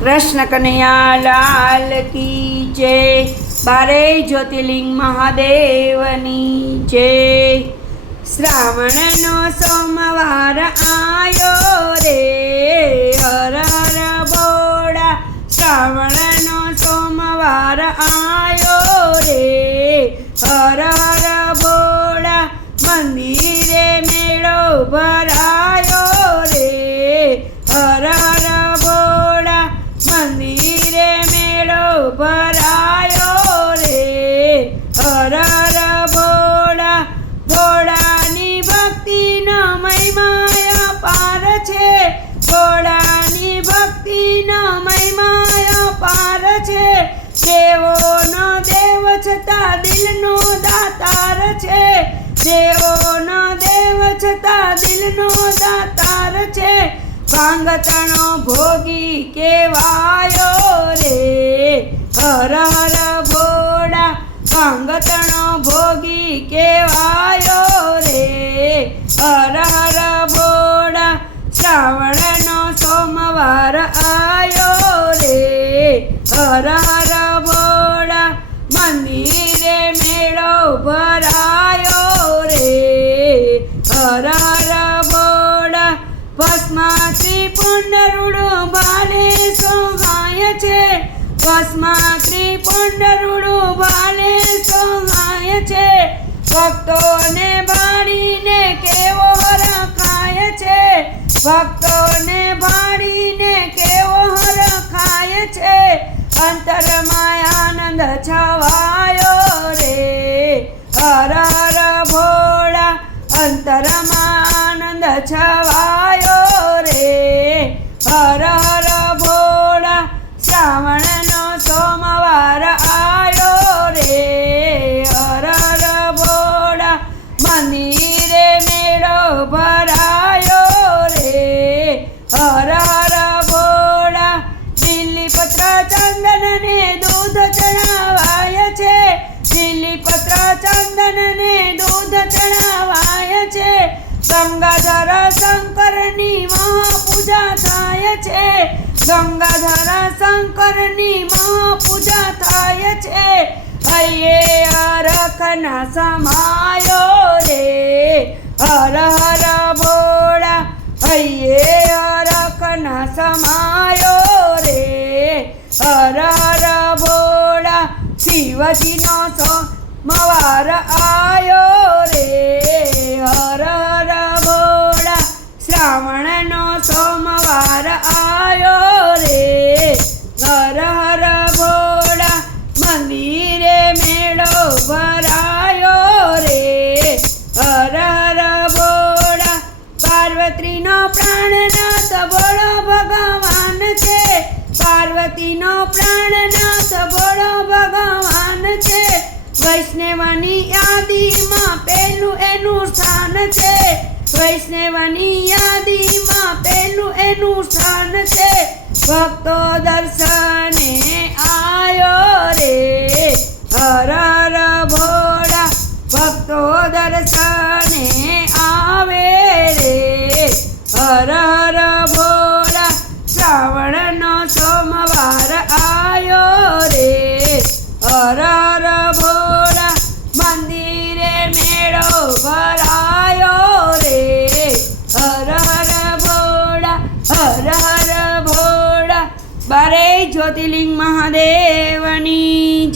કૃષ્ણ કનૈયા લાલ કી જય. બારે જ્યોતિર્લિંગ મહાદેવની જય. શ્રાવણનો સોમવાર આયો રે. હર હર બોડા. શ્રાવણનો સોમવાર આયો રે. હર ભરાયો રે? હર ભોળા, ભોળાની ભક્તિનો મહિમાય પાર છે. ભોળાની ભક્તિનો મહિમાય પાર છે. દેવોનો દેવ છતાં દિલનો દાતાર છે. દેવોનો દેવ છતાં દિલનો દાતાર છે. ભાંગતણો ભોગી કેવાયો રે? હર હર ભોળા, ભાંગતણો ભોગી કેવાયો રે. હર હર ભોળા, શ્રાવણનો સોમવાર આયો રે. હર હર ભોળા, મંદિરે મેળો ભરાયો રે. હર હર ભોળા ભસ્માથી પુંડરુડું ભાલે સોગાય છે. ભસ્માથી પુંડરુડું બાલે સમાય છે. ભક્તોને બાળીને કેવો રખાય છે. ભક્તોને બાળીને કેવો રખાય છે. અંતરમાં આનંદ છવાયો રે. હર ભોળા અંતરમાં આનંદ છવાયો ચણાવાય છે. ગંગાધર શંકરની મહાપૂજા થાય છે. ગંગાધર શંકરની મહાપૂજા થાય છે. હૈયે અરખના સમાયો રે. હર હર ભોળા હૈયે અરખના સમાયો રે. હર હર ભોળા શિવજીનો સોમવાર આયો રે હર હર ભોળા શ્રાવણનો વૈષ્ણવની યાદીમાં પેલું એનું સ્થાન છે. વૈષ્ણવની યાદીમાં પેલું એનું સ્થાન છે. ભક્તો દર્શને આયો રે. હર ભોળા, ભક્તો દર્શને મેળો ભરાયો રે. હર હર ભોળા હર હર ભોળા. બારે જ્યોતિર્લિંગ મહાદેવની